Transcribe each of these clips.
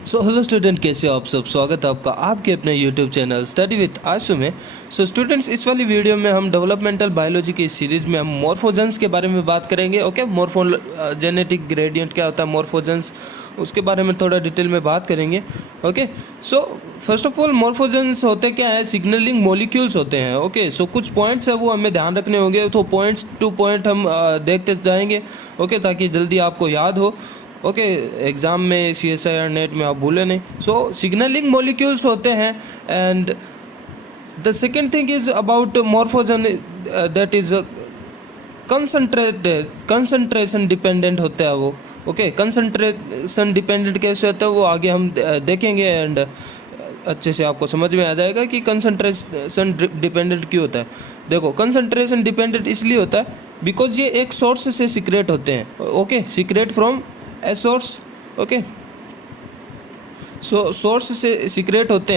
So hello student, कैसे हो आप सब। स्वागत है आपका आपके अपने यूट्यूब चैनल स्टडी विथ आशु में। सो स्टूडेंट्स, इस वाली वीडियो में हम डेवलपमेंटल बायोलॉजी की सीरीज़ में हम मॉर्फोजेंस के बारे में बात करेंगे। ओके, जेनेटिक ग्रेडियंट क्या होता है, मॉर्फोजेंस, उसके बारे में थोड़ा डिटेल में बात करेंगे। Okay, so first of all morphogens होते क्या है, सिग्नलिंग मॉलिक्यूल्स होते हैं। ओके, सो कुछ पॉइंट्स है वो हमें ध्यान रखने होंगे, तो पॉइंट्स टू पॉइंट हम देखते जाएंगे। ओके, ताकि जल्दी आपको याद हो। ओके, एग्ज़ाम में CSIR नेट में आप भूले नहीं। सो सिग्नलिंग मॉलिक्यूल्स होते हैं। And the second thing is about morphogen, that is concentration dependent होता है वो। ओके, कंसंट्रेशन डिपेंडेंट कैसे होता है वो आगे हम देखेंगे, एंड अच्छे से आपको समझ में आ जाएगा कि कंसंट्रेशन डिपेंडेंट क्यों होता है। देखो, कंसंट्रेशन डिपेंडेंट इसलिए होता है बिकॉज ये एक सोर्स से सीक्रेट होते हैं। Okay, secret from a source. Okay, so source से सीक्रेट होते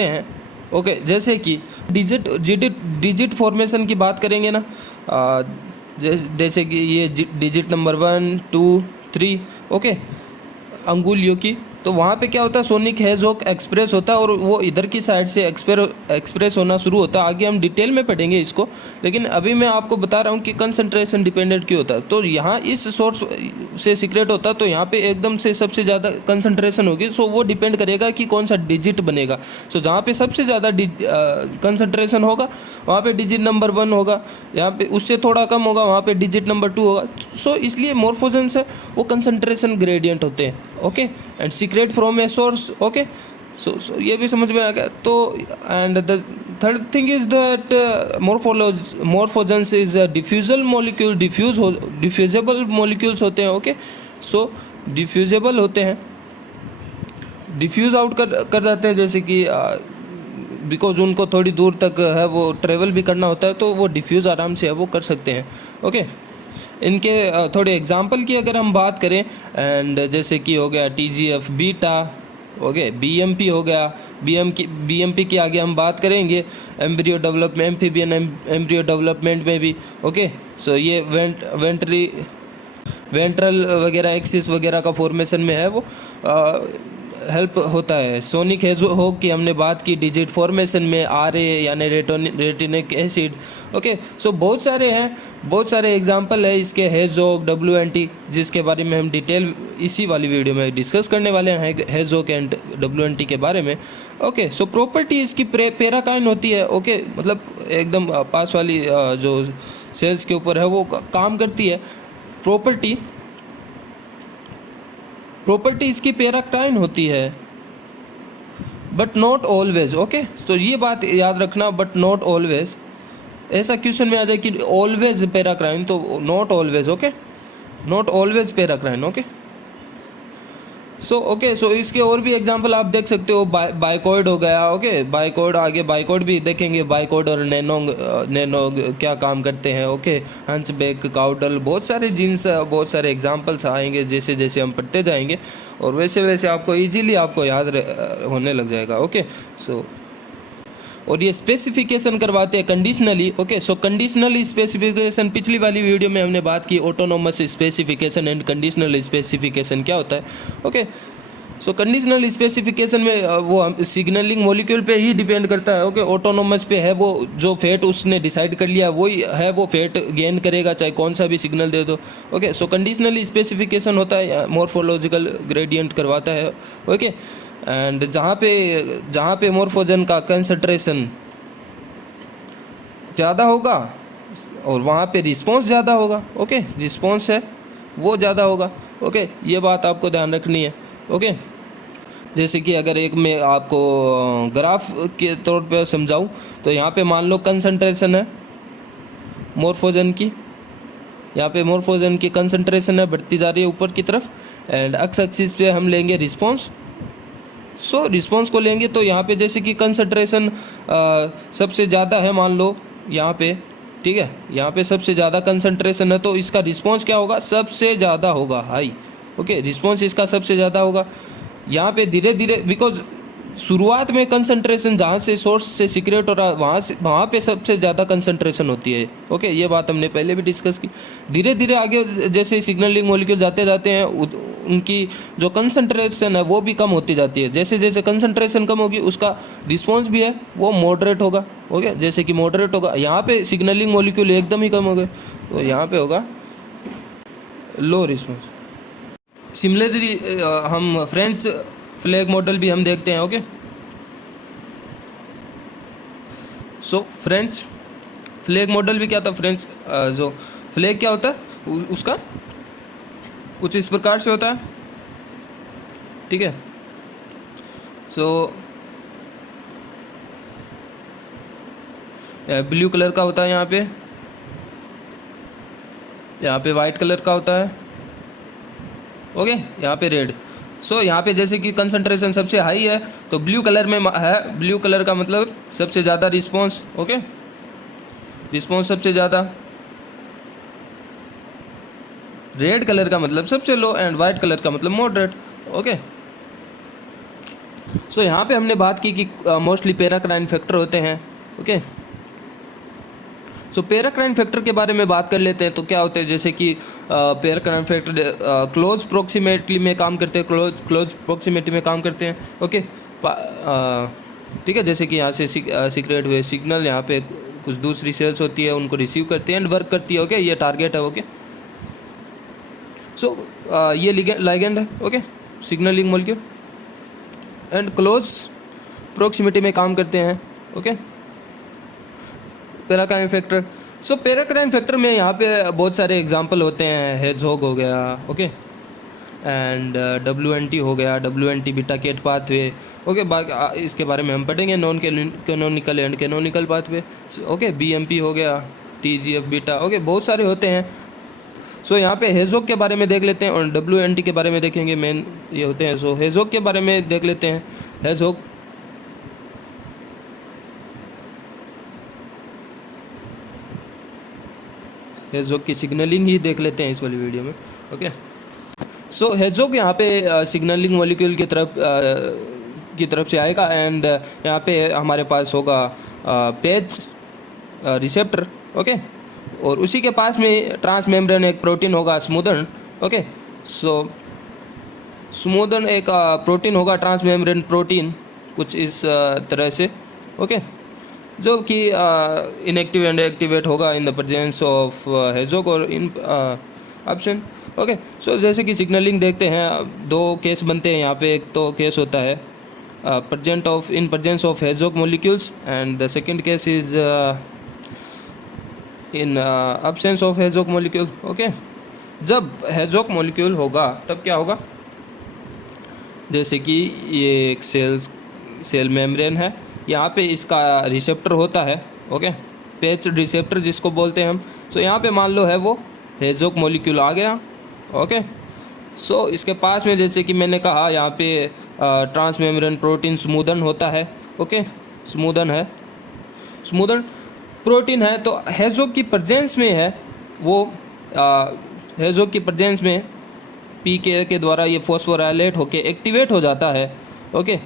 हैं। ओके, जैसे कि डिजिट फॉर्मेशन की बात करेंगे ना, जैसे कि ये डिजिट नंबर 1 2 3। ओके, अंगुलियों की, तो वहाँ पे क्या होता है, सोनिक हेजहॉग एक्सप्रेस होता है और वो इधर की साइड से एक्सप्रेस होना शुरू होता है। आगे हम डिटेल में पढ़ेंगे इसको, लेकिन अभी मैं आपको बता रहा हूँ कि कंसंट्रेशन डिपेंडेंट क्यों होता है। तो यहाँ इस सोर्स से सीक्रेट होता है, तो यहाँ पे एकदम से सबसे ज़्यादा कंसंट्रेशन होगी। सो वो डिपेंड करेगा कि कौन सा डिजिट बनेगा। सो जहाँ पे सबसे ज़्यादा कंसंट्रेशन होगा वहाँ पे डिजिट नंबर 1 होगा, यहाँ पे उससे थोड़ा कम होगा वहाँ पे डिजिट नंबर 2 होगा। सो इसलिए मॉर्फोजेंस है वो कंसंट्रेशन ग्रेडियंट होते हैं। Okay, and secrete from a source. Okay, so ये भी समझ में आ गया। तो and the third thing is that morphogens is a diffusible molecule, diffusible molecules होते हैं। ओके, सो डिफ्यूजेबल होते हैं, डिफ्यूज़ आउट कर जाते हैं, जैसे कि बिकॉज उनको थोड़ी दूर तक है वो ट्रेवल भी करना होता है, तो वो डिफ्यूज़ आराम से है वो कर सकते हैं। ओके, इनके थोड़े एग्जांपल की अगर हम बात करें, एंड जैसे कि हो गया TGF बीटा, ओके, BMP हो गया। BMP की आगे हम बात करेंगे embryo development, amphibian embryo development में भी। ओके, सो ये वेंट्रल वगैरह एक्सिस वगैरह का फॉर्मेशन में है वो हेल्प होता है। सोनिक हेजहॉग की हमने बात की डिजिट फॉर्मेशन में, RA यानी रेटिनिक एसिड। ओके, सो बहुत सारे एग्जांपल है इसके, हेजहॉग, WNT, जिसके बारे में हम डिटेल इसी वाली वीडियो में डिस्कस करने वाले हैं, हेजहॉग एंड WNT के बारे में। ओके, सो प्रॉपर्टी इसकी पैराकाइन होती है। ओके, मतलब एकदम पास वाली जो सेल्स के ऊपर है वो काम करती है। प्रॉपर्टी इसकी पैराकाइन होती है, बट नॉट ऑलवेज। ओके, तो ये बात याद रखना, बट नॉट ऑलवेज। ऐसा क्वेश्चन में आ जाए कि ऑलवेज पैराकाइन, तो not always. Okay, not always paracrine. Okay, so इसके और भी एग्जांपल आप देख सकते हो। बाइकॉइड हो गया। ओके, बाइकॉइड, आगे बाइकॉइड भी देखेंगे, बाइकॉइड और नैनोग क्या काम करते हैं। ओके, हंचबैक, काउडल, बहुत सारे जीन्स, बहुत सारे एग्जांपल्स आएंगे जैसे जैसे हम पढ़ते जाएंगे, और वैसे वैसे आपको ईजिली आपको याद होने लग जाएगा। ओके, सो और ये स्पेसिफिकेशन करवाते हैं कंडीशनली। ओके, सो कंडीशनल स्पेसिफिकेशन पिछली वाली वीडियो में हमने बात की, autonomous specification and conditional specification क्या होता है। ओके, सो कंडीशनल स्पेसिफिकेशन में वो सिग्नलिंग मॉलिक्यूल पे ही डिपेंड करता है। ओके, ऑटोनोमस पे है वो जो फेट उसने डिसाइड कर लिया वही है, वो फेट गेन करेगा चाहे कौन सा भी सिग्नल दे दो। ओके, सो कंडीशनल स्पेसिफिकेशन होता है, मॉर्फोलॉजिकल ग्रेडियंट करवाता है। ओके, एंड जहाँ पे मॉर्फोजन का कंसंट्रेशन ज़्यादा होगा और वहाँ पे रिस्पॉन्स ज़्यादा होगा। ओके, रिस्पॉन्स है वो ज़्यादा होगा। ओके, ये बात आपको ध्यान रखनी है। ओके, जैसे कि अगर एक मैं आपको ग्राफ के तौर पे समझाऊँ, तो यहाँ पे मान लो कंसंट्रेशन है मॉर्फोजन की, यहाँ पे मॉर्फोजन की कंसंट्रेशन है बढ़ती जा रही है ऊपर की तरफ, एंड एक्स एक्सिस पे हम लेंगे रिस्पॉन्स। सो रिस्पॉन्स को लेंगे तो यहाँ पे जैसे कि कंसंट्रेशन सबसे ज़्यादा है मान लो यहाँ पे, ठीक है, यहाँ पे सबसे ज़्यादा कंसंट्रेशन है, तो इसका रिस्पॉन्स क्या होगा, सबसे ज़्यादा होगा, हाई। ओके, रिस्पॉन्स इसका सबसे ज़्यादा होगा। यहाँ पे धीरे धीरे, बिकॉज शुरुआत में कंसंट्रेशन जहाँ से सोर्स से सीक्रेट हो रहा है वहाँ पे सबसे ज़्यादा कंसंट्रेशन होती है। ओके, ये बात हमने पहले भी डिस्कस की। धीरे धीरे आगे जैसे सिग्नलिंग मॉलिक्यूल जाते हैं उनकी जो कंसंट्रेशन है वो भी कम होती जाती है। जैसे जैसे कंसंट्रेशन कम होगी उसका रिस्पॉन्स भी है वो मॉडरेट होगा। ओके, जैसे कि मॉडरेट होगा, यहाँ पे सिग्नलिंग मॉलिक्यूल एकदम ही कम हो गए तो यहाँ पे होगा लो रिस्पॉन्स। सिमिलरली हम फ्रेंच फ्लैग मॉडल भी हम देखते हैं। ओके, सो फ्रेंच फ्लैग मॉडल भी क्या था, फ्रेंच जो फ्लैग क्या होता है उसका कुछ इस प्रकार से होता है। ठीक है, सो ब्लू कलर का होता है, यहाँ पे वाइट कलर का होता है। ओके, यहाँ पे रेड। सो यहाँ पे जैसे कि कंसंट्रेशन सबसे हाई है तो ब्लू कलर में है, ब्लू कलर का मतलब सबसे ज़्यादा रिस्पॉन्स। ओके, रिस्पॉन्स सबसे ज़्यादा। रेड कलर का मतलब सबसे लो एंड वाइट कलर का मतलब मॉडरेट। ओके, सो यहाँ पे हमने बात की कि मोस्टली पैराक्राइन फैक्टर होते हैं। ओके, सो पैराक्राइन फैक्टर के बारे में बात कर लेते हैं। तो क्या होते हैं, जैसे कि पैराक्राइन फैक्टर क्लोज प्रॉक्सिमिटी में काम करते हैं, क्लोज प्रॉक्सिमिटी में काम करते हैं। ओके, ठीक है, जैसे कि यहाँ से सीक्रेट हुए सिग्नल यहाँ पे कुछ दूसरी सेल्स होती है उनको रिसीव करती है एंड वर्क करती है। ओके, ये टारगेट है। ओके, सो ये लिगेंड है। Okay, signalling molecule and close proximity में काम करते हैं। Okay, paracrine factor. So paracrine factor में यहाँ पे बहुत सारे एग्जांपल होते हैं। हेजहोग हो गया, ओके, एंड WNT हो गया, WNT beta cat pathway. Okay, इसके बारे में हम पढ़ेंगे, non canonical and canonical pathway. Okay, BMP हो गया, TGF बीटा। ओके, बहुत सारे होते हैं। सो यहाँ पे हेजहोग के बारे में देख लेते हैं और WNT के बारे में देखेंगे, मेन ये होते हैं। सो हेजहोग के बारे में देख लेते हैं। हेजहोग की सिग्नलिंग ही देख लेते हैं इस वाली वीडियो में। ओके, सो हेजहोग यहाँ पे सिग्नलिंग मॉलिक्यूल की तरफ से आएगा एंड यहाँ पे हमारे पास होगा पेज रिसेप्टर। ओके, और उसी के पास में ट्रांस मेम्ब्रेन एक प्रोटीन होगा, स्मूदन। ओके, सो स्मूदन एक प्रोटीन होगा, ट्रांस मेम्ब्रेन प्रोटीन कुछ इस तरह से। ओके, जो कि इनएक्टिव एंड एक्टिवेट होगा in the presence of hedgehog और इन ऑप्शन। ओके, सो जैसे कि सिग्नलिंग देखते हैं, दो केस बनते हैं यहाँ पे। एक तो केस होता है इन presence of hedgehog molecules and the second case is in absence of hedgehog molecule. Okay, जब हेजहोग मॉलिक्यूल होगा तब क्या होगा, जैसे कि ये एक सेल मेम्ब्रेन है, यहाँ पे इसका रिसेप्टर होता है। ओके, पेच रिसेप्टर जिसको बोलते हैं हम। सो यहाँ पे मान लो है वो हेजहोग मॉलिक्यूल आ गया। ओके, सो इसके पास में जैसे कि मैंने कहा यहाँ पे ट्रांस मेम्ब्रेन प्रोटीन स्मूदन होता है। ओके, स्मूदन प्रोटीन है तो हेजहोग की प्रेजेंस में है वो, हेजहोग की प्रेजेंस में PK के द्वारा ये फॉस्फोराइलेट होके एक्टिवेट हो जाता है। ओके,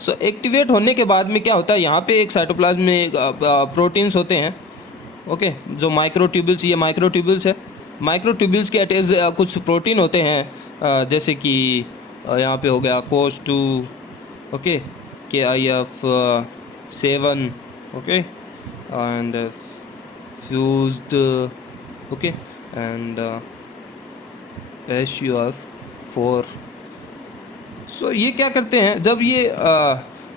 सो एक्टिवेट होने के बाद में क्या होता है, यहाँ पे एक साइटोप्लाज्म में प्रोटीन्स होते हैं। ओके, जो माइक्रोट्यूब्यूल्स, ये माइक्रोट्यूब्यूल्स है। माइक्रोट्यूब्यूल्स के अटैच कुछ प्रोटीन होते हैं, जैसे कि यहाँ पे हो गया COS2, okay, KIF7, okay, and fused, okay, and SUF4। सो ये क्या करते हैं, जब ये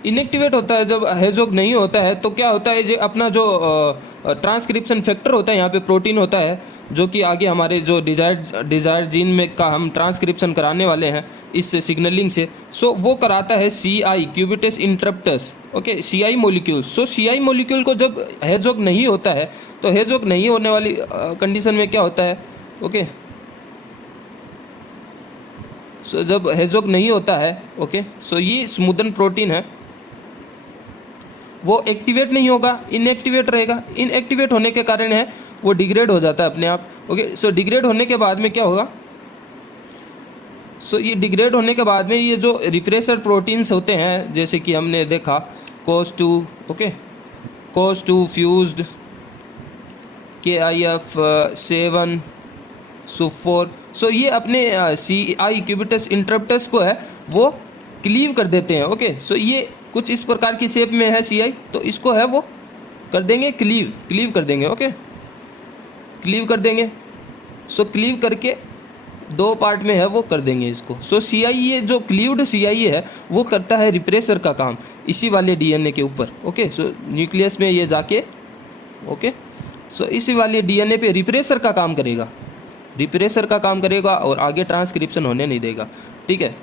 इनएक्टिवेट होता है, जब हेजहोग नहीं होता है तो क्या होता है, जो अपना जो ट्रांसक्रिप्शन फैक्टर होता है, यहाँ पे प्रोटीन होता है जो कि आगे हमारे जो डिजायर्ड जीन में का हम ट्रांसक्रिप्शन कराने वाले हैं इस सिग्नलिंग से। सो वो कराता है CI, cubitus interruptus. Okay, CI molecule. So CI molecule को जब हेजहोग नहीं होता है तो हेजहोग नहीं होने वाली कंडीशन में क्या होता है। ओके, सो जब हेजहोग नहीं होता है, ओके, सो ये स्मूदन प्रोटीन है, वो एक्टिवेट नहीं होगा, इनएक्टिवेट रहेगा। इनएक्टिवेट होने के कारण है वो डिग्रेड हो जाता है अपने आप। ओके, सो डिग्रेड होने के बाद में क्या होगा, सो ये डिग्रेड होने के बाद में ये जो रिफ्रेशर प्रोटीन्स होते हैं, जैसे कि हमने देखा COS2, okay, COS2 fused, KIF7, SUF4। सो ये अपने सी आई क्यूबिटस इंटरप्टस को है वो क्लीव कर देते हैं। ओके, सो ये कुछ इस प्रकार की शेप में है सी आई, तो इसको है वो कर देंगे क्लीव कर देंगे। ओके, क्लीव कर देंगे। सो क्लीव करके दो पार्ट में है वो कर देंगे इसको। सो सी आई, ये जो क्लीव्ड सी आई है वो करता है रिप्रेसर का काम इसी वाले डीएनए के ऊपर। ओके, सो न्यूक्लियस में ये जाके ओके, सो इसी वाले डीएनए पे रिप्रेसर का काम करेगा, रिप्रेसर का काम करेगा और आगे ट्रांसक्रिप्शन होने नहीं देगा। ठीक है,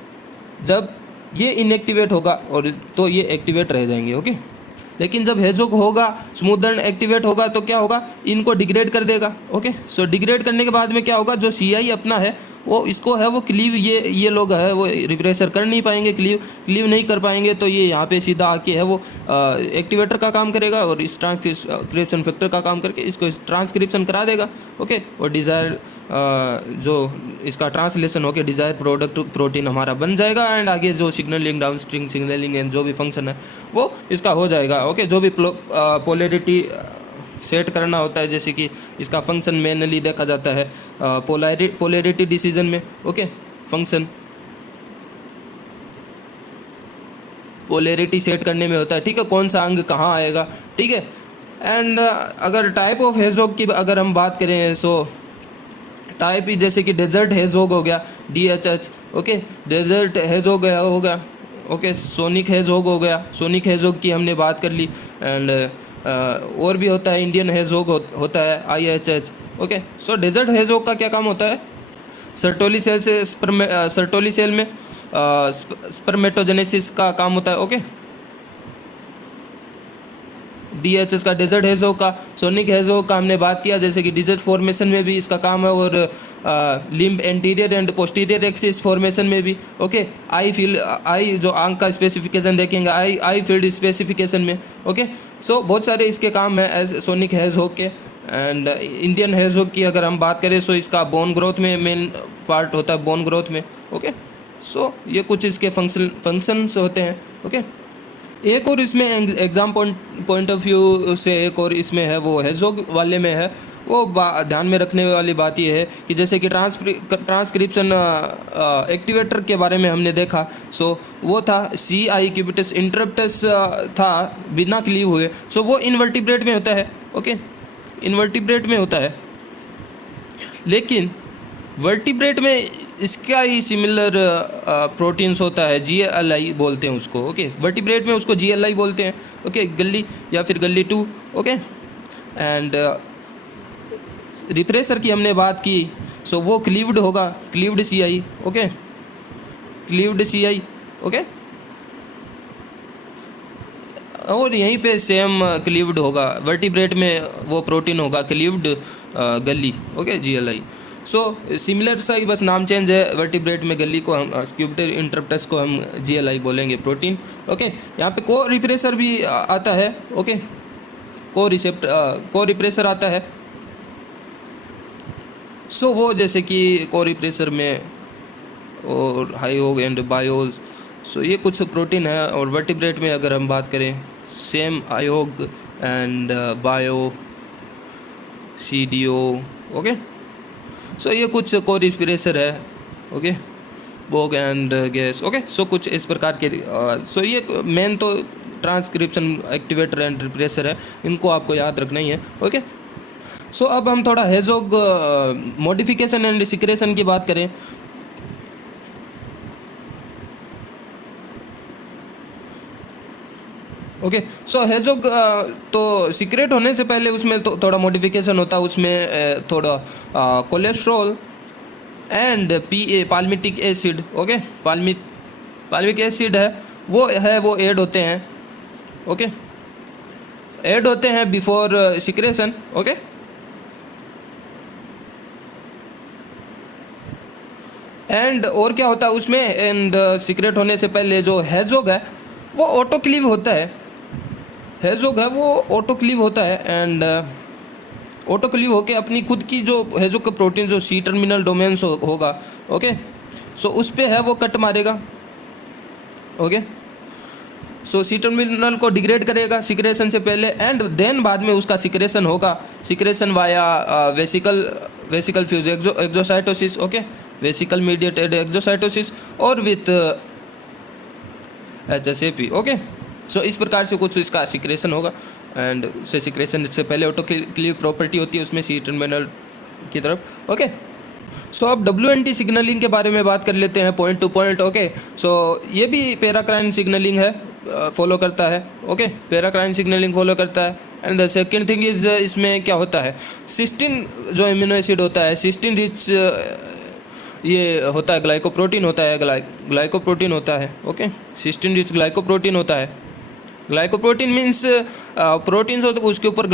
जब ये इनएक्टिवेट होगा और तो ये एक्टिवेट रह जाएंगे। ओके, लेकिन जब हेजोग होगा, स्मूदन एक्टिवेट होगा तो क्या होगा, इनको डिग्रेड कर देगा। ओके, सो डिग्रेड करने के बाद में क्या होगा, जो सी आई अपना है वो इसको है वो क्लीव, ये लोग है वो रिप्रेसर कर नहीं पाएंगे, क्लीव नहीं कर पाएंगे, तो ये यहाँ पे सीधा आके है वो एक्टिवेटर का काम करेगा और इस ट्रांसक्रिप्शन फैक्टर का काम करके इसको ट्रांसक्रिप्शन करा देगा। ओके, और डिज़ायर जो इसका ट्रांसलेशन होकर डिज़ायर प्रोडक्ट प्रोटीन हमारा बन जाएगा एंड आगे जो signalling, down string signalling and जो भी फंक्शन है वो इसका हो जाएगा। ओके, जो भी पोलैरिटी सेट करना होता है, जैसे कि इसका फंक्शन मेनली देखा जाता है पोलैरिटी डिसीजन में। ओके, फंक्शन पोलैरिटी सेट करने में होता है। ठीक है, कौन सा अंग कहाँ आएगा। ठीक है, एंड अगर टाइप ऑफ हेजोग की अगर हम बात करें, सो टाइप ही जैसे कि डेजर्ट हेजोग हो गया, DHH। ओके, डेजर्ट हेजोग हो गया। ओके, सोनिक हेजोग हो गया, सोनिक हेजोग की हमने बात कर ली। एंड और भी होता है, इंडियन हेजोग होता है, IHH। ओके, सो डेजर्ट हेजोग का क्या काम होता है, सर्टोली सेल से सर्टोली सेल में स्पर्मेटोजेनेसिस का काम होता है। ओके, DHS का, डेजर्ट हेजोग का, सोनिक हेजोग का हमने बात किया, जैसे कि डिजिट फॉर्मेशन में भी इसका काम है और limb anterior and posterior axis formation में भी। ओके, आई जो आंख का स्पेसिफिकेशन देखेंगे, आई फील्ड स्पेसिफिकेशन में। ओके, सो बहुत सारे इसके काम है एज सोनिक हेजोग के। एंड इंडियन हेजोग की अगर हम बात करें, सो इसका बोन ग्रोथ में मेन पार्ट होता है, बोन ग्रोथ में। ओके, सो ये कुछ इसके फंक्शंस होते हैं। ओके, एक और इसमें एग्ज़ाम पॉइंट ऑफ व्यू से एक और इसमें है वो हेजोग वाले में है वो ध्यान में रखने वाली बात ये है कि जैसे कि ट्रांसक्रिप्शन एक्टिवेटर के बारे में हमने देखा, सो वो था सी आई क्यूबिटस इंटरप्टस था बिना क्लीव हुए। सो वो इनवर्टिब्रेट में होता है। ओके, इनवर्टिब्रेट में होता है, लेकिन वर्टिब्रेट में इसका ही सिमिलर प्रोटीन्स होता है, GLI बोलते हैं उसको। ओके, वर्टिब्रेट में उसको GLI बोलते हैं। ओके, गली या फिर गली 2। ओके, एंड रिप्रेसर की हमने बात की, सो वो क्लीव्ड होगा, cleaved CI। Okay, cleaved CI। Okay, और यहीं पे सेम क्लीव्ड होगा, वर्टिब्रेट में वो प्रोटीन होगा क्लीव्ड गली। Okay, GLI। सो सिमिलर सा ही बस नाम चेंज है, वर्टिब्रेट में गली को हम क्यूबिटल इंटरप्टस को हम GLI बोलेंगे, प्रोटीन। ओके, यहाँ पे को रिप्रेसर भी आता है। ओके, को रिप्रेसर आता है। सो वो जैसे कि को रिप्रेसर में और हाईओग एंड बायोज, सो ये कुछ प्रोटीन है। और वर्टिब्रेट में अगर हम बात करें, सेम आयोग and bio, CDO। Okay, so ये कुछ को रिप्रेसर है। Okay, bog and gas. Okay, so कुछ इस प्रकार के सो ये मेन तो ट्रांसक्रिप्शन एक्टिवेटर एंड रिप्रेसर है, इनको आपको याद रखना ही है। ओके, सो अब हम थोड़ा हेजोग मॉडिफिकेशन एंड सिक्रेशन की बात करें। ओके, सो हेजोग तो सीक्रेट होने से पहले उसमें तो थोड़ा मॉडिफिकेशन होता है, उसमें थोड़ा cholesterol and PA palmitic acid. Okay, palmitic acid है वो ऐड होते हैं। ओके, ऐड होते हैं बिफोर सिक्रेशन। ओके, एंड और क्या होता है उसमें, एंड सीक्रेट होने से पहले जो हेजोग है वो ऑटोक्लीव होता है, हेजोग है वो ऑटोक्लीव होता है। एंड ऑटोक्लीव होके अपनी खुद की जो हेजोग का प्रोटीन जो C टर्मिनल डोमेन्स होगा। ओके, सो उस पे है वो कट मारेगा। ओके, सो C टर्मिनल को डिग्रेड करेगा सिक्रेशन से पहले, एंड देन बाद में उसका सिक्रेशन होगा, secretion via vesicle fuse exocytosis. Okay, vesicle mediated exocytosis और विथ HSAP। ओके, सो इस प्रकार से कुछ इसका सिक्रेशन होगा, एंड उससे सिक्रेशन से पहले ऑटोक्लेव प्रॉपर्टी होती है उसमें सी टर्मिनल की तरफ। ओके, सो अब WNT सिग्नलिंग के बारे में बात कर लेते हैं point two point. Okay, so ये भी पैराक्राइन सिग्नलिंग है, फॉलो करता है। ओके, पैराक्राइन सिग्नलिंग फॉलो करता है। And the second thing is, इसमें क्या होता है, सिस्टीन जो एमिनो एसिड होता है, सिस्टीन रिच ये होता है, ग्लाइकोप्रोटीन होता है, ग्लाइकोप्रोटीन होता है। ओके, सिस्टीन रिच ग्लाइकोप्रोटीन होता है। ग्लाइकोप्रोटीन मीन्स प्रोटीन्स होते हैं, उसके ऊपर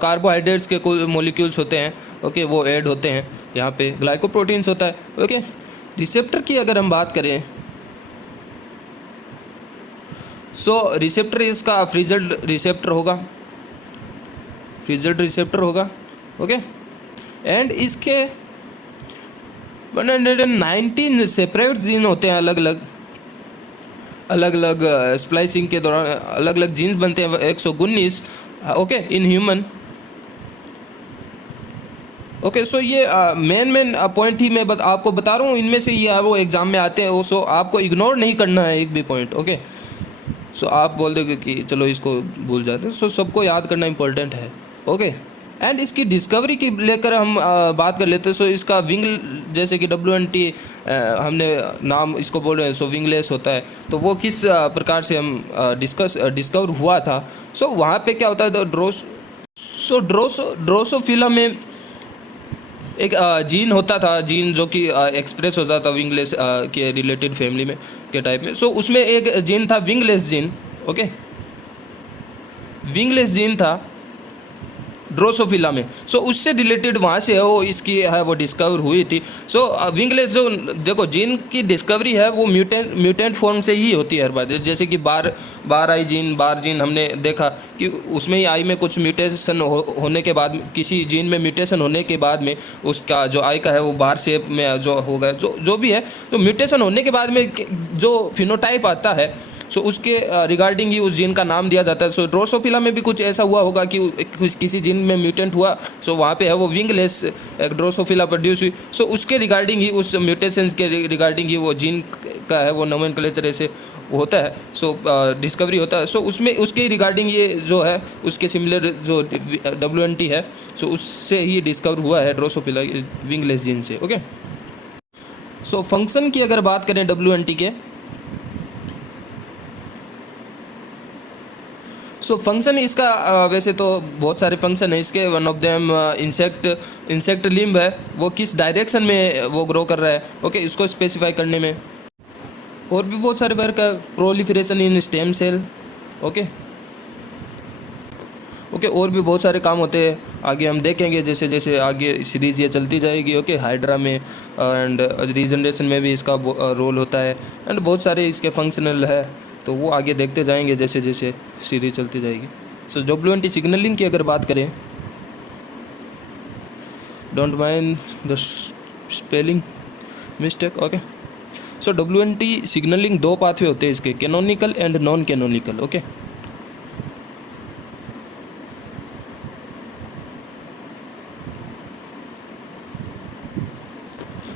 कार्बोहाइड्रेट्स के मॉलिक्यूल्स होते हैं। ओके, वो ऐड होते हैं, यहाँ पे ग्लाइकोप्रोटीन्स होता है। ओके, रिसेप्टर की अगर हम बात करें, सो रिसेप्टर इसका फ्रीजल्ड रिसेप्टर होगा, फ्रीजल्ड रिसेप्टर होगा। ओके, एंड इसके 119 सेपरेट जीन होते हैं, अलग अलग स्प्लाइसिंग के दौरान अलग अलग जीन्स बनते हैं, 119। Okay, in human. Okay, so ये मेन पॉइंट ही मैं आपको बता रहा हूँ, इनमें से ये वो एग्ज़ाम में आते हैं वो, सो आपको इग्नोर नहीं करना है एक भी पॉइंट। ओके, सो आप बोल दोगे कि चलो इसको भूल जाते हैं, सो सबको याद करना इंपॉर्टेंट है। ओके, एंड इसकी डिस्कवरी की लेकर हम बात कर लेते हैं। सो इसका विंग, जैसे कि WNT हमने नाम इसको बोल रहे हैं, सो विंगलेस होता है, तो वो किस प्रकार से हम डिस्कवर हुआ था। सो वहाँ पे क्या होता है, ड्रोसोफिला में एक जीन होता था, जीन जो कि एक्सप्रेस होता था विंगलेस के रिलेटेड फैमिली में के टाइप में। सो उसमें एक जीन था wingless gene. Okay, wingless gene था ड्रोसोफिला में। सो उससे रिलेटेड वहाँ से वो इसकी है वो डिस्कवर हुई थी। सो विंगलेस जो देखो जीन की डिस्कवरी है वो म्यूटेंट फॉर्म से ही होती है हर बार। जैसे कि बार आई जीन, बार जीन हमने देखा कि उसमें ही आई में कुछ म्यूटेशन होने के बाद, किसी जीन में म्यूटेशन होने के बाद में उसका जो आई का है वो बार शेप में जो होगा, जो भी है, तो म्यूटेशन होने के बाद में जो फिनोटाइप आता है, सो उसके रिगार्डिंग ही उस जीन का नाम दिया जाता है। सो ड्रोसोफिला में भी कुछ ऐसा हुआ होगा कि किसी जीन में म्यूटेंट हुआ, सो वहाँ पे है वो विंगलेस एक ड्रोसोफिला प्रोड्यूस हुई। सो उसके रिगार्डिंग ही, उस म्यूटेशन के रिगार्डिंग ही वो जीन का है वो नोमेनक्लेचर ऐसे होता है। सो डिस्कवरी होता है। सो उसमें उसके रिगार्डिंग ये जो है उसके सिमिलर जो WNT है, सो उससे ही डिस्कवर हुआ है ड्रोसोफिला विंगलेस जीन से। ओके, सो फंक्शन की अगर बात करें WNT के, सो फंक्शन इसका वैसे तो बहुत सारे फंक्शन है इसके। One of them insect limb है, वो किस डायरेक्शन में वो ग्रो कर रहा है, ओके, इसको स्पेसिफाई करने में। और भी बहुत सारे वर्क है, प्रोलिफरेशन इन स्टेम सेल। ओके, और भी बहुत सारे काम होते हैं, आगे हम देखेंगे जैसे जैसे आगे सीरीज़ ये चलती जाएगी। ओके, हाइड्रा में एंड रीजनरेशन में भी इसका रोल होता है, एंड बहुत सारे इसके फंक्शनल है, तो वो आगे देखते जाएंगे जैसे जैसे सीरीज चलती जाएगी। सो WNT सिग्नलिंग की अगर बात करें, don't mind the spelling mistake. Okay, so WNT signalling दो पाथवे होते हैं इसके, canonical and non canonical. Okay,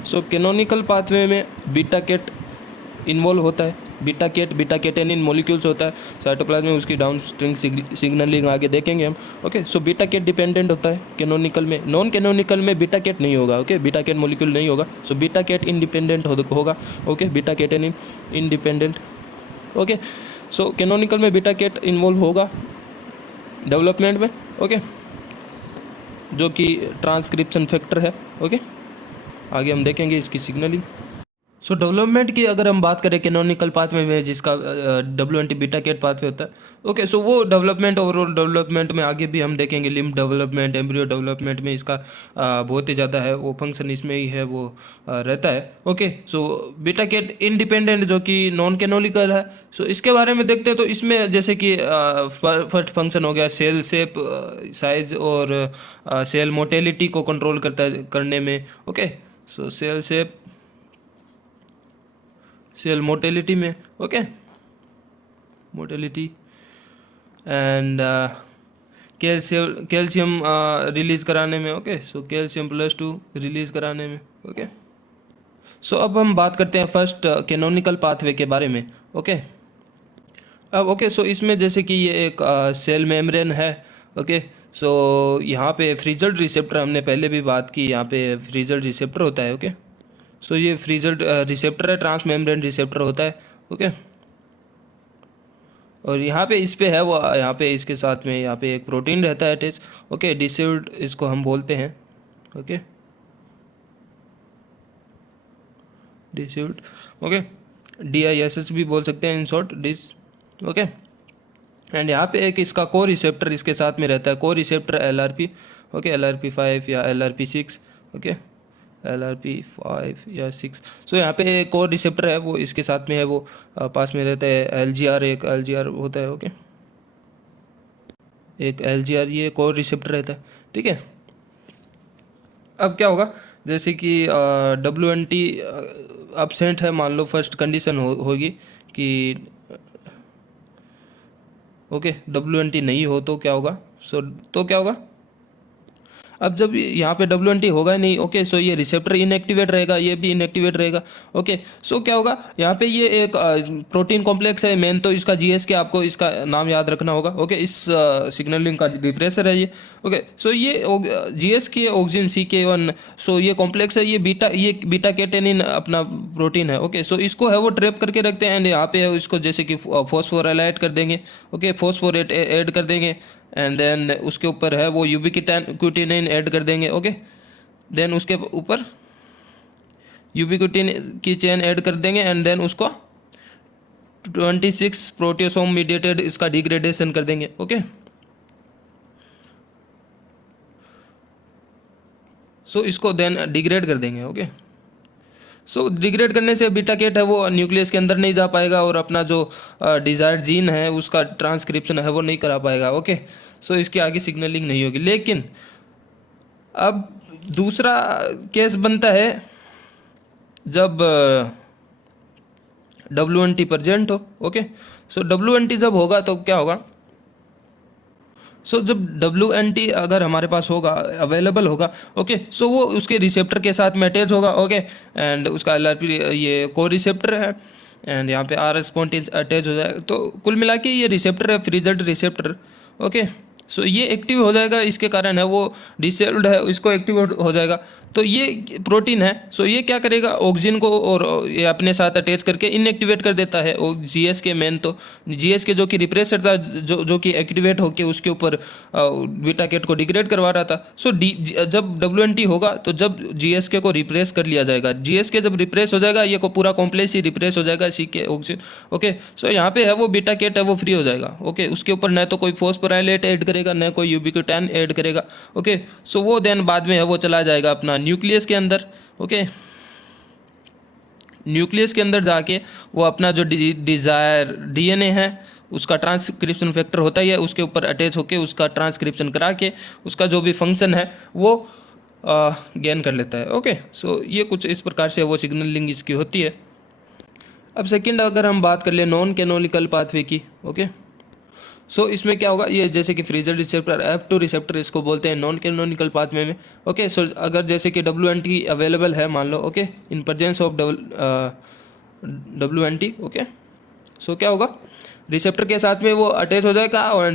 so canonical pathway में बीटा कैट इन्वॉल्व होता है, बीटा कैटेनिन मॉलिक्यूल्स होता है साइटोप्लाज्म में, उसकी डाउन स्ट्रिंग सिग्नलिंग आगे देखेंगे हम। Okay, so beta cat dependent होता है कैनोनिकल में, नॉन कैनोनिकल में बीटा कैट नहीं होगा। ओके, बीटा कैट मॉलिक्यूल नहीं होगा, सो बीटा कैट इंडिपेंडेंट होगा। Okay, beta catenin independent. Okay, so canonical में बीटा कैट इन्वॉल्व होगा डेवलपमेंट में। ओके, जो कि ट्रांसक्रिप्शन फैक्टर है। ओके, आगे हम देखेंगे इसकी सिग्नलिंग। सो डेवलपमेंट की अगर हम बात करें कैनोनिकल पाथवे में, जिसका WNT बीटा कैट पाथवे होता है। ओके, सो वो डेवलपमेंट, ओवरऑल डेवलपमेंट में आगे भी हम देखेंगे, लिम्ब डेवलपमेंट, एम्ब्रियो डेवलपमेंट में इसका बहुत ही ज़्यादा है वो फंक्शन, इसमें ही है वो रहता है। Okay, so beta cat independent जो कि नॉन कैनोनिकल है, सो इसके बारे में देखते हैं। तो इसमें जैसे कि फर्स्ट फंक्शन हो गया सेल शेप, साइज और सेल मोटेलिटी को कंट्रोल करने में। ओके, सो सेल शेप, सेल मोटेलिटी में। Okay, mortality and calcium release कराने में। ओके, सो कैल्शियम +2 रिलीज़ कराने में। ओके, सो अब हम बात करते हैं फर्स्ट कैनोनिकल पाथवे के बारे में। ओके, अब ओके, सो इसमें जैसे कि ये एक सेल मेम्ब्रेन है। ओके, सो यहाँ पे फ्रीजल रिसेप्टर हमने पहले भी बात की, यहाँ पे फ्रीजल रिसेप्टर होता है। ओके, सो ये फ्रीजल रिसेप्टर है, ट्रांस मेम्ब्रेन रिसेप्टर होता है। ओके, और यहाँ पे इस पे है वो, यहाँ पे इसके साथ में यहाँ पे एक प्रोटीन रहता है अटैच। ओके, डिसीव्ड इसको हम बोलते हैं। ओके, डिसीव्ड, ओके, DISS भी बोल सकते हैं in short, dis. Okay, and यहाँ पे एक इसका को रिसेप्टर इसके साथ में रहता है, को रिसेप्टर LRP। ओके, LRP5 या LRP6। ओके, LRP5 या 6। सो यहाँ पे को रिसेप्टर है वो इसके साथ में है, वो पास में रहता है। LGR, एक LGR होता है। ओके, एक LGR, ये को रिसेप्टर रहता है। ठीक है, अब क्या होगा, जैसे कि WNT एब्सेंट है, मान लो फर्स्ट कंडीशन होगी कि ओके WNT नहीं हो तो क्या होगा। सो तो क्या होगा, अब जब यहाँ पे WNT होगा ही नहीं, ओके, सो ये रिसेप्टर इनएक्टिवेट रहेगा, ये भी इनएक्टिवेट रहेगा। ओके, सो क्या होगा, यहाँ पे ये एक प्रोटीन कॉम्प्लेक्स है मेन, तो इसका GSK, आपको इसका नाम याद रखना होगा। ओके, इस सिग्नलिंग का रिप्रेसर है ये। ओके, सो ये GSK ऑक्सिन CK1, सो ये कॉम्प्लेक्स है, ये बीटा कैटेनिन अपना प्रोटीन है। ओके, सो इसको है वो ट्रैप करके रखते हैं, एंड यहाँ पे है इसको जैसे कि फॉस्फोराइलेट कर देंगे। ओके, फॉस्फोरेट ऐड कर देंगे, एंड देन उसके ऊपर है वो यूबिक्विटिन ऐड कर देंगे। ओके, देन उसके ऊपर यूबिक्विटिन की चेन ऐड कर देंगे, एंड देन उसको 26 प्रोटियोसोम मीडिएटेड इसका डिग्रेडेशन कर देंगे। ओके, सो इसको देन डिग्रेड कर देंगे। ओके, सो डिग्रेड करने से बीटा केट है वो न्यूक्लियस के अंदर नहीं जा पाएगा, और अपना जो डिज़ायर्ड जीन है उसका ट्रांसक्रिप्शन है वो नहीं करा पाएगा। ओके, सो इसके आगे सिग्नलिंग नहीं होगी। लेकिन अब दूसरा केस बनता है जब WNT प्रेजेंट हो। ओके, सो WNT जब होगा तो क्या होगा, सो जब WNT अगर हमारे पास होगा, अवेलेबल होगा, ओके, सो वो उसके रिसेप्टर के साथ में अटैच होगा। ओके, एंड उसका LRP ये को रिसेप्टर है, एंड यहाँ पे R स्पॉन्टेज अटैच हो जाएगा। तो कुल मिला के ये रिसेप्टर है, फ्रीजल्ड रिसेप्टर। ओके, सो ये एक्टिव हो जाएगा, इसके कारण है वो डिसेबल्ड है, इसको एक्टिव हो जाएगा। तो ये प्रोटीन है, सो ये क्या करेगा, ऑक्सिन को और ये अपने साथ अटैच करके इनएक्टिवेट कर देता है। और GSK मेन, तो GSK जो कि रिप्रेसर था, जो कि एक्टिवेट होकर उसके ऊपर बीटा केट को डिग्रेड करवा रहा था। सो जब WNT होगा तो जब GSK को रिप्रेस कर लिया जाएगा, GSK जब रिप्रेस हो जाएगा, ये को पूरा कॉम्प्लेक्स ही रिप्रेस हो जाएगा, CK ऑक्सिन। ओके, सो यहाँ पे है वो बीटा केट है वो फ्री हो जाएगा। ओके, उसके ऊपर न तो कोई फॉस्फोराइलेट ऐड करेगा, न कोई यूबिक्विटिन ऐड करेगा। ओके, सो वो देन बाद में है वो चला जाएगा अपना न्यूक्लियस के अंदर। ओके, न्यूक्लियस के अंदर जाके वो अपना जो डिज़ायर DNA है उसका ट्रांसक्रिप्शन फैक्टर होता ही है, उसके ऊपर अटैच होके उसका ट्रांसक्रिप्शन करा के उसका जो भी फंक्शन है वो गेन कर लेता है। ओके, सो ये कुछ इस प्रकार से वो सिग्नलिंग इसकी होती है। अब सेकंड अगर हम बात कर ले नॉन कैनोनिकल पाथवे की। ओके, सो इसमें क्या होगा, ये जैसे कि फ्रीजल रिसेप्टर, F2 रिसेप्टर इसको बोलते हैं नॉन कैनोनिकल पाथवे में। ओके, सो अगर जैसे कि WNT अवेलेबल है मान लो, okay, in presence of WNT। Okay, so क्या होगा, रिसेप्टर के साथ में वो अटैच हो जाएगा, और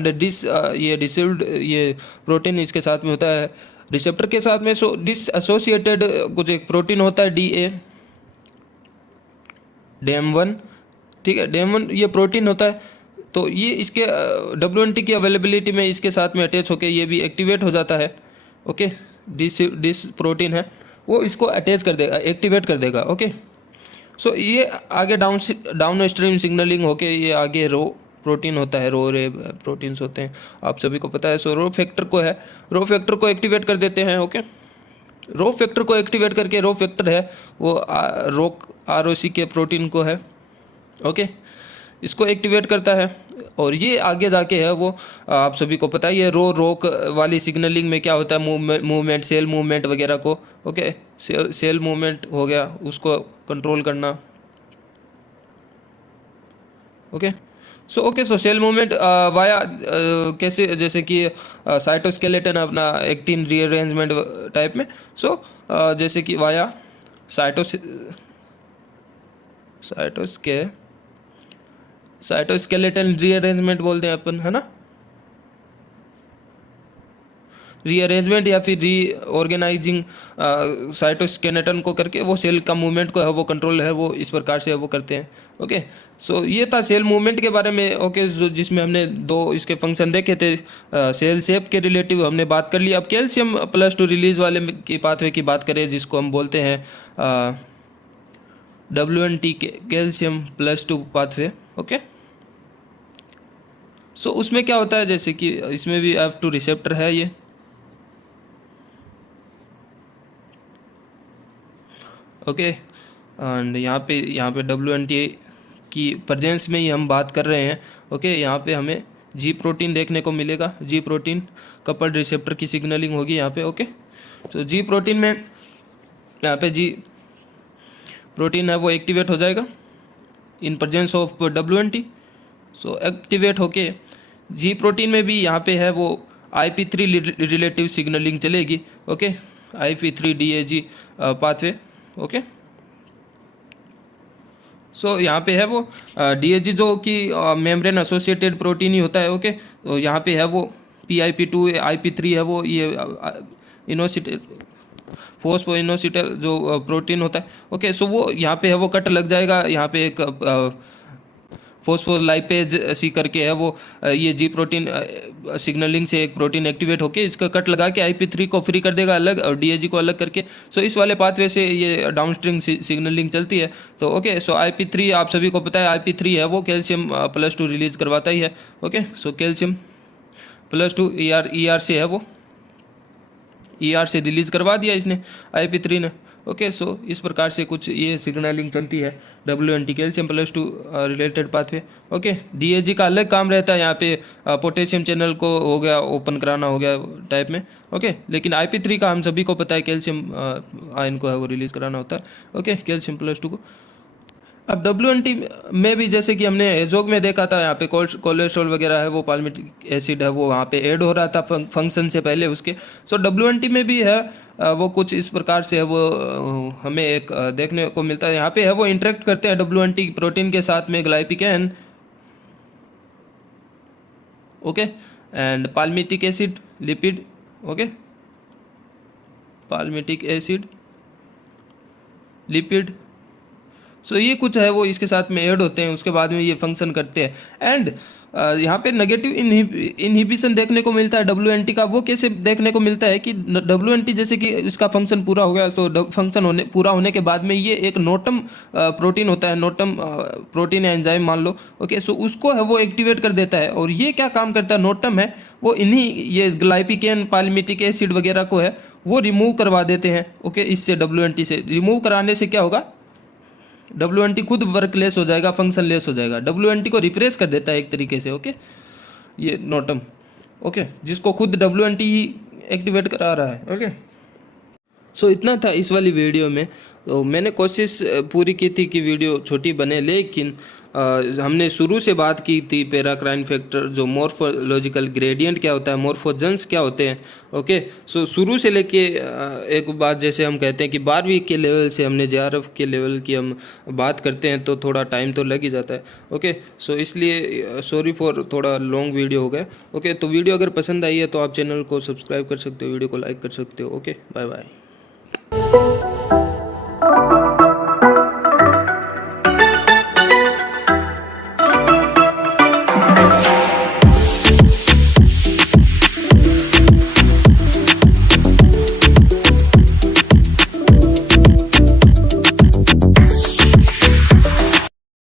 ये डिसीव्ड ये प्रोटीन इसके साथ में होता है रिसेप्टर के साथ में। सो डिसएसोसिएटेड कुछ एक प्रोटीन होता है DM1। ठीक है, DM1 ये प्रोटीन होता है, तो ये इसके WNT की अवेलेबिलिटी में इसके साथ में अटैच होके ये भी एक्टिवेट हो जाता है। ओके, डिस प्रोटीन है वो इसको अटैच कर देगा, एक्टिवेट कर देगा। ओके, सो ये आगे डाउन स्ट्रीम सिग्नलिंग होके ये आगे रो प्रोटीन होता है, रो रे प्रोटीन्स होते हैं, आप सभी को पता है। सो रो फैक्टर को एक्टिवेट कर देते हैं। ओके, रो फैक्टर को एक्टिवेट करके, रो फैक्टर है वो ROC के प्रोटीन को है। ओके, इसको एक्टिवेट करता है, और ये आगे जाके है वो आप सभी को पता ही है, रोक वाली सिग्नलिंग में क्या होता है, मूवमेंट, सेल मूवमेंट वगैरह को। ओके, सेल मूवमेंट हो गया, उसको कंट्रोल करना। ओके, सो सेल मूवमेंट वाया कैसे, जैसे कि साइटोस्केलेटन अपना एक्टिन रीअरेंजमेंट टाइप में। सो जैसे कि वाया साइटोस्केलेटन रीअरेंजमेंट बोलते हैं अपन, है ना, रीअरेंजमेंट या फिर रीऑर्गेनाइजिंग साइटोस्केलेटन को करके वो सेल का मूवमेंट को है वो कंट्रोल है वो इस प्रकार से वो करते हैं। ओके, सो ये था सेल मूवमेंट के बारे में। ओके, जो जिसमें हमने दो इसके फंक्शन देखे थे, सेल शेप के रिलेटिव हमने बात कर ली। अब कैल्शियम प्लस टू रिलीज वाले की पाथवे की बात करें, जिसको हम बोलते हैं WNT calcium plus two pathway. Okay, so उसमें क्या होता है, जैसे कि इसमें भी F2 रिसेप्टर है ये। ओके, एंड यहाँ पे WNT की प्रेजेंस में ही हम बात कर रहे हैं। ओके, यहाँ पे हमें G प्रोटीन देखने को मिलेगा, G प्रोटीन कपल्ड रिसेप्टर की सिग्नलिंग होगी यहाँ पे। ओके, तो G प्रोटीन में यहाँ पे G प्रोटीन है वो एक्टिवेट हो जाएगा in presence of WNT। So activate होके G प्रोटीन में भी यहाँ पे है वो IP3 रिलेटिव सिग्नलिंग चलेगी। Okay, IP3 DAG pathway. Okay, so यहाँ पे है वो DAG जो कि मेम्ब्रेन एसोसिएटेड प्रोटीन ही होता है। ओके, तो यहाँ पे है वो PIP2 IP3 है वो ये इनोसिटेट फोस्फो इनोसिटेट जो प्रोटीन होता है। ओके, सो वो यहाँ पे है वो कट लग जाएगा। यहाँ पे एक फोस्फोलाइपेज सी करके है वो ये G प्रोटीन सिग्नलिंग से एक प्रोटीन एक्टिवेट होके इसका कट लगा के IP3 को फ्री कर देगा अलग और DAG को अलग करके। सो इस वाले पाथवे से ये डाउनस्ट्रीम सिग्नलिंग चलती है। तो ओके, सो IP3 आप सभी को पता है IP3 है वो कैल्शियम प्लस टू रिलीज करवाता ही है। Okay, so calcium plus to ER से है वो ER से रिलीज करवा दिया इसने IP3 ने। ओके, सो इस प्रकार से कुछ ये सिग्नलिंग चलती है WNT calcium plus to related pathway. Okay, DAG का अलग काम रहता है, यहाँ पे पोटेशियम चैनल को हो गया ओपन कराना हो गया टाइप में। ओके, लेकिन IP3 का हम सभी को पता है कैल्शियम आयन को है वो रिलीज कराना होता है। ओके, कैल्शियम प्लस टू को। अब WNT में भी जैसे कि हमने एजोग में देखा था, यहाँ पे कोलेस्ट्रॉल वगैरह है वो पाल्मिटिक एसिड है वो वहाँ पे ऐड हो रहा था फंक्शन से पहले उसके। सो WNT में भी है वो कुछ इस प्रकार से है वो हमें एक देखने को मिलता है। यहाँ पे है वो इंटरेक्ट करते हैं WNT प्रोटीन के साथ में glypican. Okay, and palmitic acid lipid. Okay, palmitic acid lipid. So ये कुछ है वो इसके साथ में ऐड होते हैं, उसके बाद में ये फंक्शन करते हैं। एंड यहाँ पे नेगेटिव इनहिबिशन देखने को मिलता है WNT का। वो कैसे देखने को मिलता है कि WNT जैसे कि इसका फंक्शन पूरा हो गया, तो फंक्शन पूरा होने के बाद में ये एक नोटम प्रोटीन होता है, नोटम प्रोटीन या एंजाइम मान लो। ओके, सो उसको है वो एक्टिवेट कर देता है। और ये क्या काम करता है, नोटम है वो इन्हीं ये ग्लाइपिकैन पाल्मिटिक एसिड वगैरह को है वो रिमूव करवा देते हैं। ओके, इससे WNT से रिमूव कराने से क्या होगा, WNT खुद वर्कलेस हो जाएगा, फंक्शन लेस हो जाएगा। WNT को रिप्रेस कर देता है एक तरीके से। ओके, ये नोटम। ओके, जिसको खुद WNT ही एक्टिवेट करा रहा है। ओके, सो इतना था इस वाली वीडियो में। तो मैंने कोशिश पूरी की थी कि वीडियो छोटी बने, लेकिन हमने शुरू से बात की थी पैराक्राइन फैक्टर, जो मॉर्फोलॉजिकल ग्रेडियंट क्या होता है, मॉर्फोजेंस क्या होते हैं। ओके, सो शुरू से लेके एक बात जैसे हम कहते हैं कि 12वीं के लेवल से हमने JRF के लेवल की हम बात करते हैं तो थोड़ा टाइम तो लग ही जाता है। ओके, सो इसलिए सॉरी फॉर थोड़ा लॉन्ग वीडियो हो गया। ओके, तो वीडियो अगर पसंद आई है तो आप चैनल को सब्सक्राइब कर सकते हो, वीडियो को लाइक कर सकते हो। Okay, bye bye.